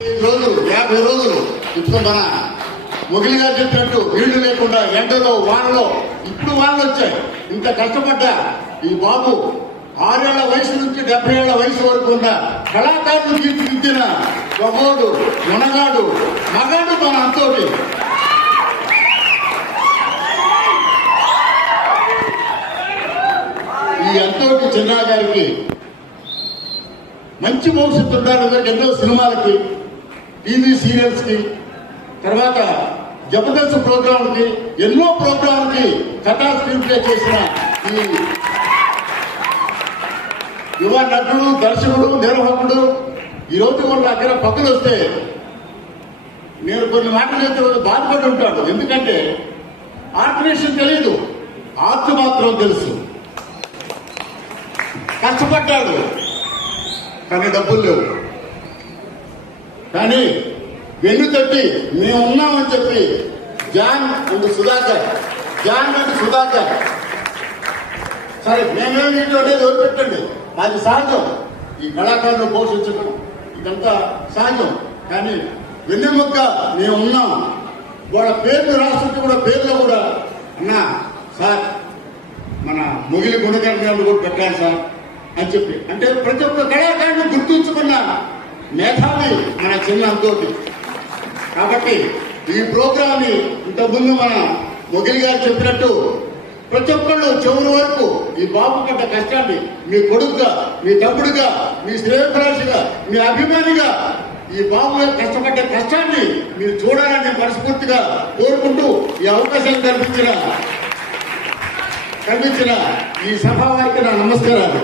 రోజులు యాభై రోజులు ఇప్పుడు మన మొగిలి గారు చెప్పినట్టు నీళ్ళు లేకుండా ఎండలో వానలో ఇప్పుడు వానలు వచ్చాయి. ఇంత కష్టపడ్డా ఈ బాబు ఆరేళ్ళ వయసు నుంచి డెబ్బై ఏళ్ళ వయసు వరకు ఉన్న కళాకారులు తీర్చిదిద్దిన మగోడు మునగాడు మగాడు మన అంతోటి. ఈ అంతోటి చిన్నా గారికి మంచి భవిష్యత్తు ఉండాలి ఎన్నో సినిమాలకి టీవీ సీరియల్స్కి తర్వాత జబర్దస్త్ ప్రోగ్రామ్కి ఎన్నో ప్రోగ్రామ్కి కథా స్క్రీన్ ప్లే చేసిన ఈ యువ నటుడు దర్శకుడు నిర్వాహకుడు ఈ రోజు కూడా దగ్గర పక్కలు వస్తే నేను కొన్ని మాటలు చెప్తే బాధపడి ఉంటాడు. ఎందుకంటే ఆర్టినేషన్ తెలియదు. ఆర్ట్ మాత్రం తెలుసు. కష్టపడ్డాడు. కానీ డబ్బులు లేవు. కానీ వెన్ను తట్టి మేము ఉన్నామని చెప్పి John and Sudhakar John and Sudhakar. సరే మేమేమి ఇంట్లో అనేది వదిలిపెట్టండి. అది సహజం. ఈ కళాకారులు పోషించడం ఇదంతా సహజం. కానీ వెన్నెముక్క మేము ఉన్నాం. వాళ్ళ పేర్లు రాస్తుంటే కూడా పేర్లు కూడా అన్నా సార్ మన మొగిలి గుణకరణ కూడా పెట్టాలి సార్ అని చెప్పి. అంటే ప్రతి ఒక్క కళాకారుని గుర్తుంచుకున్నా మేధావి మన చిన్న అంతోటి కాబట్టి ఈ ప్రోగ్రామ్ని ఇంతకుముందు మన మొగిలి గారు చెప్పినట్టు ప్రతి ఒక్కళ్ళు చెవుల వరకు ఈ బాబు పడ్డ కష్టాన్ని మీ కొడుకుగా మీ తమ్ముడుగా మీ శ్రేయభిలాషిగా మీ అభిమానిగా ఈ బాబు కష్టపడ్డ కష్టాన్ని మీరు చూడాలని మనస్ఫూర్తిగా కోరుకుంటూ ఈ అవకాశం కల్పించిన కల్పించిన ఈ సభ వారికి నా నమస్కారాలు.